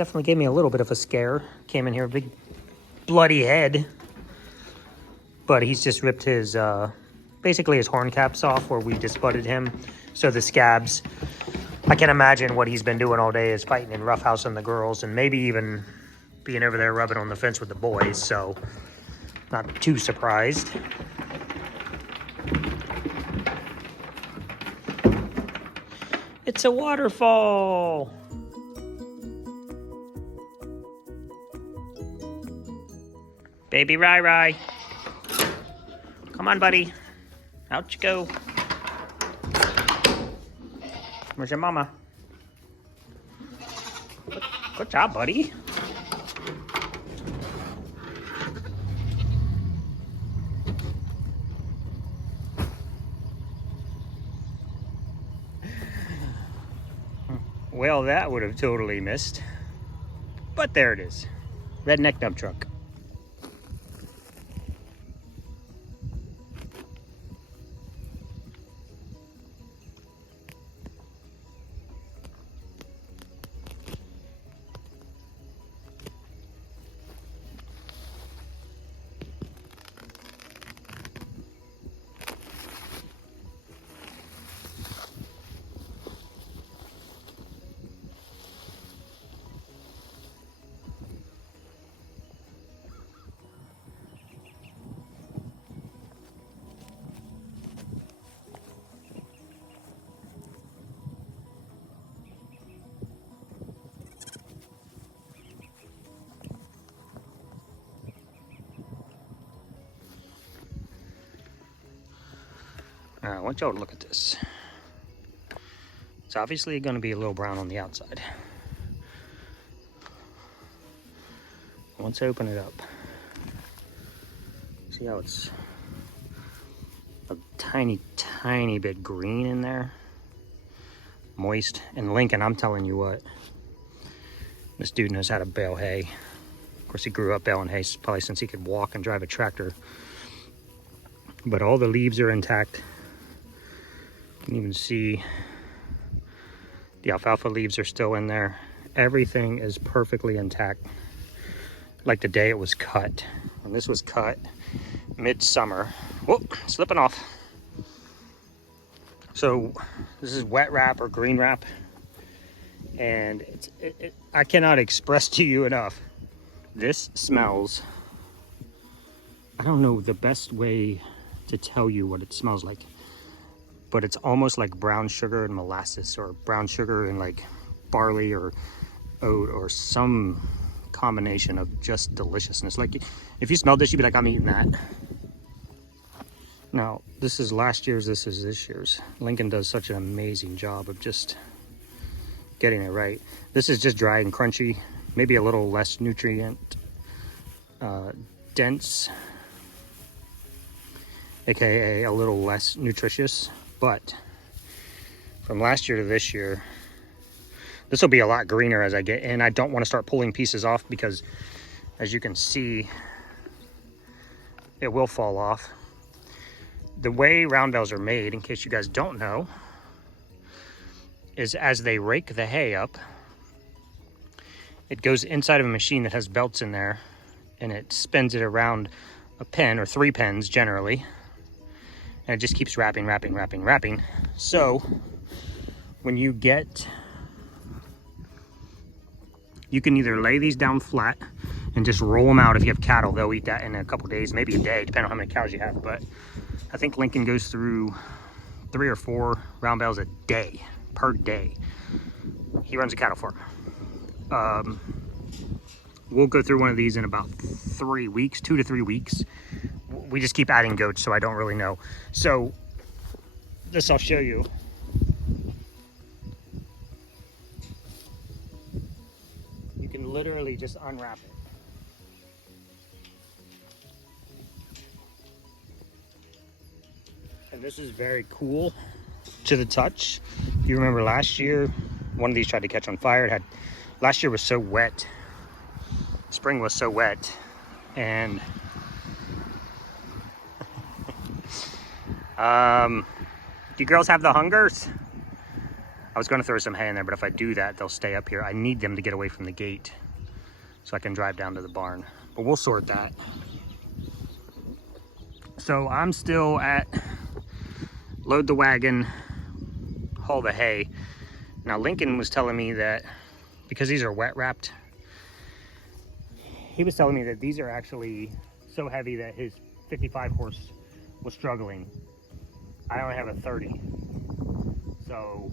definitely gave me a little bit of a scare. Came in here, big bloody head. But he's just ripped his, basically his horn caps off where we just butted him. So the scabs, I can imagine what he's been doing all day is fighting and roughhousing the girls and maybe even being over there rubbing on the fence with the boys. So not too surprised. It's a waterfall. Baby Rai Rai. Come on, buddy. Out you go. Where's your mama? Good job, buddy. Well, that would have totally missed. But there it is. Redneck dump truck. I want y'all to look at this. It's obviously going to be a little brown on the outside. Once I open it up, see how it's a tiny, tiny bit green in there? Moist. And Lincoln, I'm telling you what, this dude knows how to bale hay. Of course, he grew up baling hay probably since he could walk and drive a tractor. But all the leaves are intact. You can even see the alfalfa leaves are still in there. Everything is perfectly intact, like the day it was cut. And this was cut midsummer. Whoop, slipping off. So this is wet wrap or green wrap. And I cannot express to you enough. This smells, I don't know the best way to tell you what it smells like. But it's almost like brown sugar and molasses, or brown sugar and like barley or oat, or some combination of just deliciousness. Like if you smelled this, you'd be like, I'm eating that. Now, this is last year's, this is this year's. Lincoln does such an amazing job of just getting it right. This is just dry and crunchy, maybe a little less nutrient dense, aka a little less nutritious. But from last year to this year, this will be a lot greener as I get in. I don't want to start pulling pieces off because, as you can see, it will fall off. The way round bales are made, in case you guys don't know, is as they rake the hay up, it goes inside of a machine that has belts in there, and it spins it around a pen, or 3 pens generally. And it just keeps wrapping. So when you get, you can either lay these down flat and just roll them out. If you have cattle, they'll eat that in a couple days, maybe a day, depending on how many cows you have. But I think Lincoln goes through 3 or 4 round bales a day, per day. He runs a cattle farm. We'll go through one of these in about 3 weeks, 2 to 3 weeks. We just keep adding goats, so I don't really know. So this I'll show you. You can literally just unwrap it. And this is very cool to the touch. If you remember last year, one of these tried to catch on fire. Last year was so wet. Spring was so wet, and do you girls have the hungers? I was going to throw some hay in there, but if I do that, they'll stay up here. I need them to get away from the gate so I can drive down to the barn. But we'll sort that. So I'm still at load the wagon, haul the hay. Now Lincoln was telling me that because these are wet wrapped, he was telling me that these are actually so heavy that his 55 horse was struggling. I only have a 30. So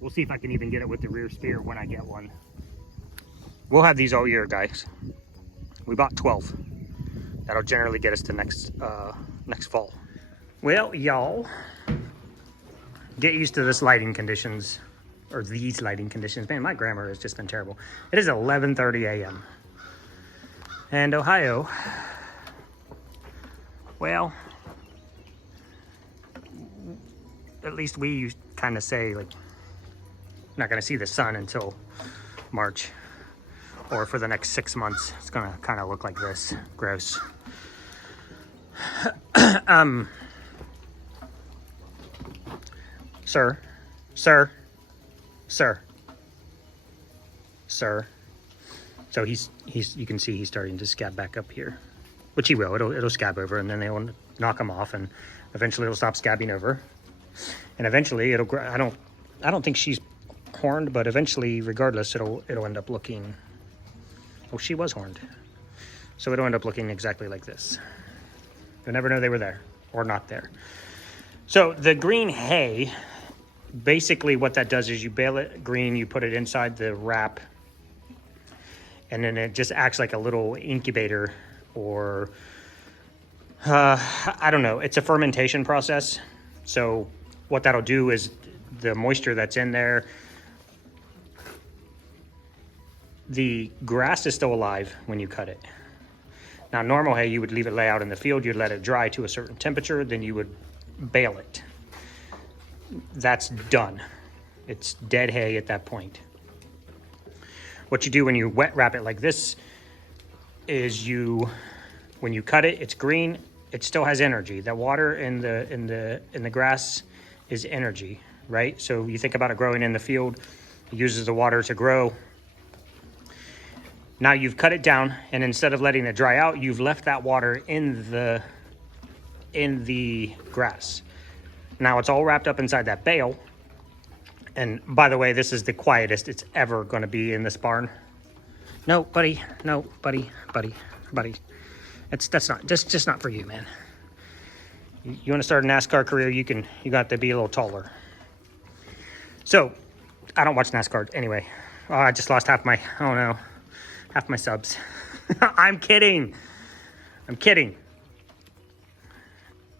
we'll see if I can even get it with the rear steer when I get one. We'll have these all year, guys. We bought 12. That'll generally get us to next fall. Well, y'all, get used to this lighting conditions, or these lighting conditions. Man, my grammar has just been terrible. It is 11:30 a.m. And Ohio, well, at least we kind of say, like, not gonna see the sun until March, or for the next 6 months. It's gonna kind of look like this. Gross. Sir. So he's you can see he's starting to scab back up here, which he will. It'll scab over, and then they'll knock him off, and eventually it'll stop scabbing over, and eventually it'll grow. I don't think she's horned, but eventually, regardless, it'll end up looking. Oh, she was horned, so it'll end up looking exactly like this. You'll never know they were there or not there. So the green hay, basically what that does is you bale it green, you put it inside the wrap, and then it just acts like a little incubator, or I don't know. It's a fermentation process. So what that'll do is the moisture that's in there, the grass is still alive when you cut it. Now, normal hay, you would leave it lay out in the field, you'd let it dry to a certain temperature, then you would bale it. That's done. It's dead hay at that point. What you do when you wet wrap it like this is when you cut it, it's green, it still has energy. The water in the grass is energy, right? So you think about it growing in the field, it uses the water to grow. Now you've cut it down, and instead of letting it dry out, you've left that water in the grass. Now it's all wrapped up inside that bale. And by the way, this is the quietest it's ever going to be in this barn. No, buddy. No, buddy. That's just not for you, man. You want to start a NASCAR career, you got to be a little taller. So, I don't watch NASCAR anyway. Oh, I just lost half my subs. I'm kidding.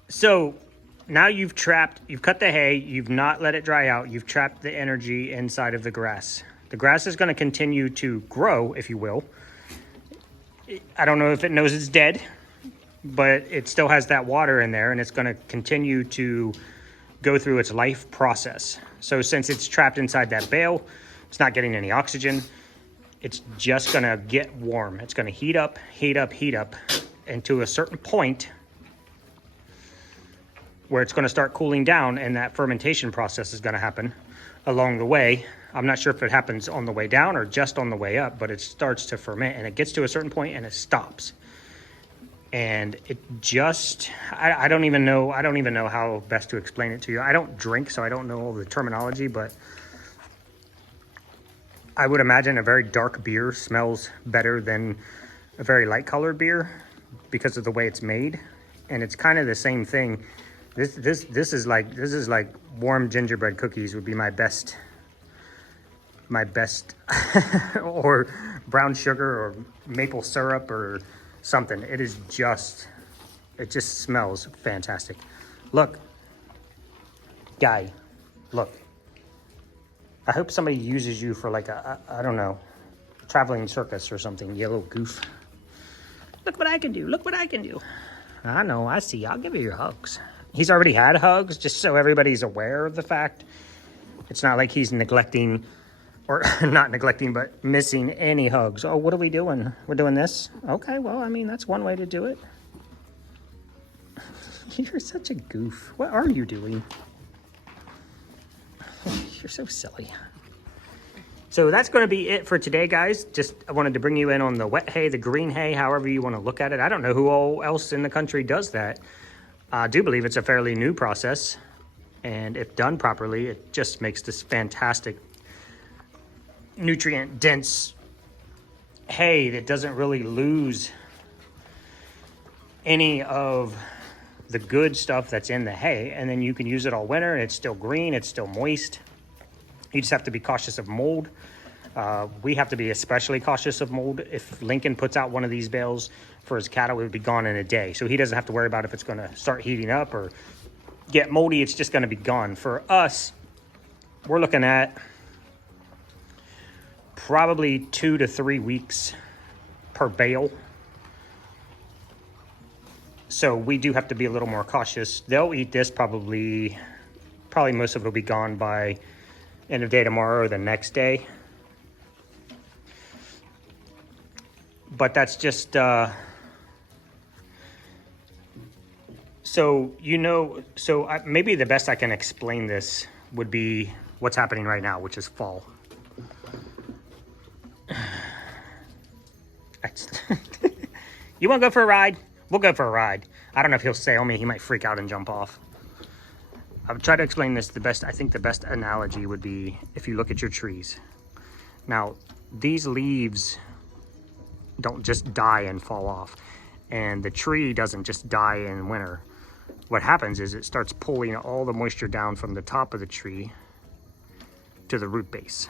So now you've cut the hay, you've not let it dry out, you've trapped the energy inside of the grass. The grass is going to continue to grow, if you will. I don't know if it knows it's dead, but it still has that water in there, and it's going to continue to go through its life process. So since it's trapped inside that bale, it's not getting any oxygen. It's just going to get warm. It's going to heat up, and to a certain point where it's going to start cooling down, and that fermentation process is going to happen along the way. I'm not sure if it happens on the way down or just on the way up, but it starts to ferment, and it gets to a certain point and it stops. And it just, I don't even know how best to explain it to you. I don't drink, so I don't know all the terminology, but I would imagine a very dark beer smells better than a very light colored beer because of the way it's made. And it's kind of the same thing. This is like warm gingerbread cookies would be my best or brown sugar or maple syrup or something. It just smells fantastic. Look, guy, look. I hope somebody uses you for like I don't know, traveling circus or something, you little goof. Look what I can do. I know, I see. I'll give you your hugs. He's already had hugs, just so everybody's aware of the fact. It's not like he's neglecting, or not neglecting, but missing any hugs. Oh, what are we doing? We're doing this? Okay, well, I mean, that's one way to do it. You're such a goof. What are you doing? You're so silly. So that's going to be it for today, guys. Just I wanted to bring you in on the wet hay, the green hay, however you want to look at it. I don't know who all else in the country does that. I do believe it's a fairly new process, and if done properly, it just makes this fantastic nutrient-dense hay that doesn't really lose any of the good stuff that's in the hay, and then you can use it all winter, and it's still green, it's still moist. You just have to be cautious of mold. We have to be especially cautious of mold. If Lincoln puts out one of these bales for his cattle, it would be gone in a day. So he doesn't have to worry about if it's going to start heating up or get moldy. It's just going to be gone. For us, we're looking at probably 2 to 3 weeks per bale. So we do have to be a little more cautious. They'll eat this probably most of it will be gone by end of day tomorrow or the next day. But that's just maybe the best I can explain this would be what's happening right now, which is fall. You want to go for a ride? We'll go for a ride. I don't know if he'll sail me. He might freak out and jump off. I'll try to explain this I think the best analogy would be if you look at your trees. Now, these leaves don't just die and fall off, and the tree doesn't just die in winter. What happens is it starts pulling all the moisture down from the top of the tree to the root base,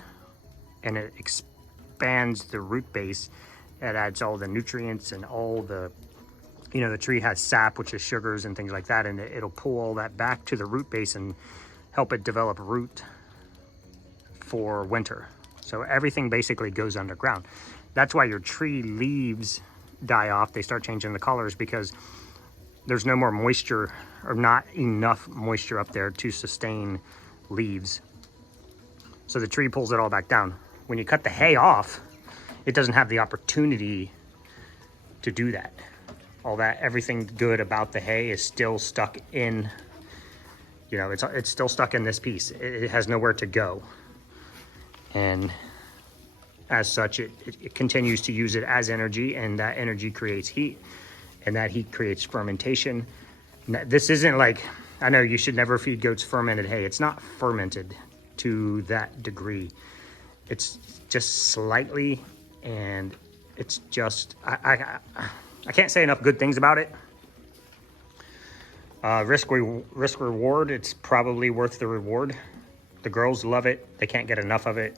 and it expands the root base. It adds all the nutrients and all the, the tree has sap, which is sugars and things like that, and it'll pull all that back to the root base and help it develop root for winter. So everything basically goes underground. That's why your tree leaves die off. They start changing the colors because there's no more moisture, or not enough moisture up there to sustain leaves. So the tree pulls it all back down. When you cut the hay off, it doesn't have the opportunity to do that. Everything good about the hay is still stuck in, it's still stuck in this piece. It has nowhere to go. And as such, it continues to use it as energy, and that energy creates heat, and that heat creates fermentation. This isn't like, I know you should never feed goats fermented hay. It's not fermented to that degree. It's just slightly, and it's just, I can't say enough good things about it. Risk reward, it's probably worth the reward. The girls love it. They can't get enough of it.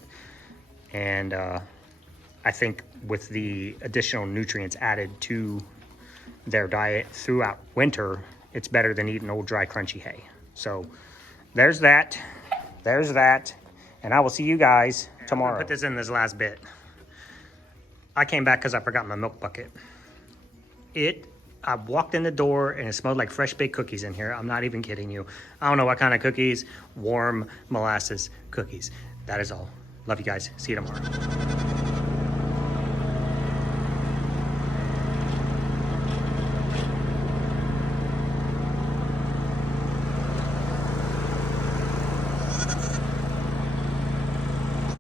And I think with the additional nutrients added to their diet throughout winter, it's better than eating old dry crunchy hay. So there's that. And I will see you guys tomorrow. Put this in this last bit. I came back because I forgot my milk bucket. I walked in the door and it smelled like fresh baked cookies in here. I'm not even kidding you. I don't know what kind of cookies. Warm molasses cookies. That is all. Love you guys. See you tomorrow.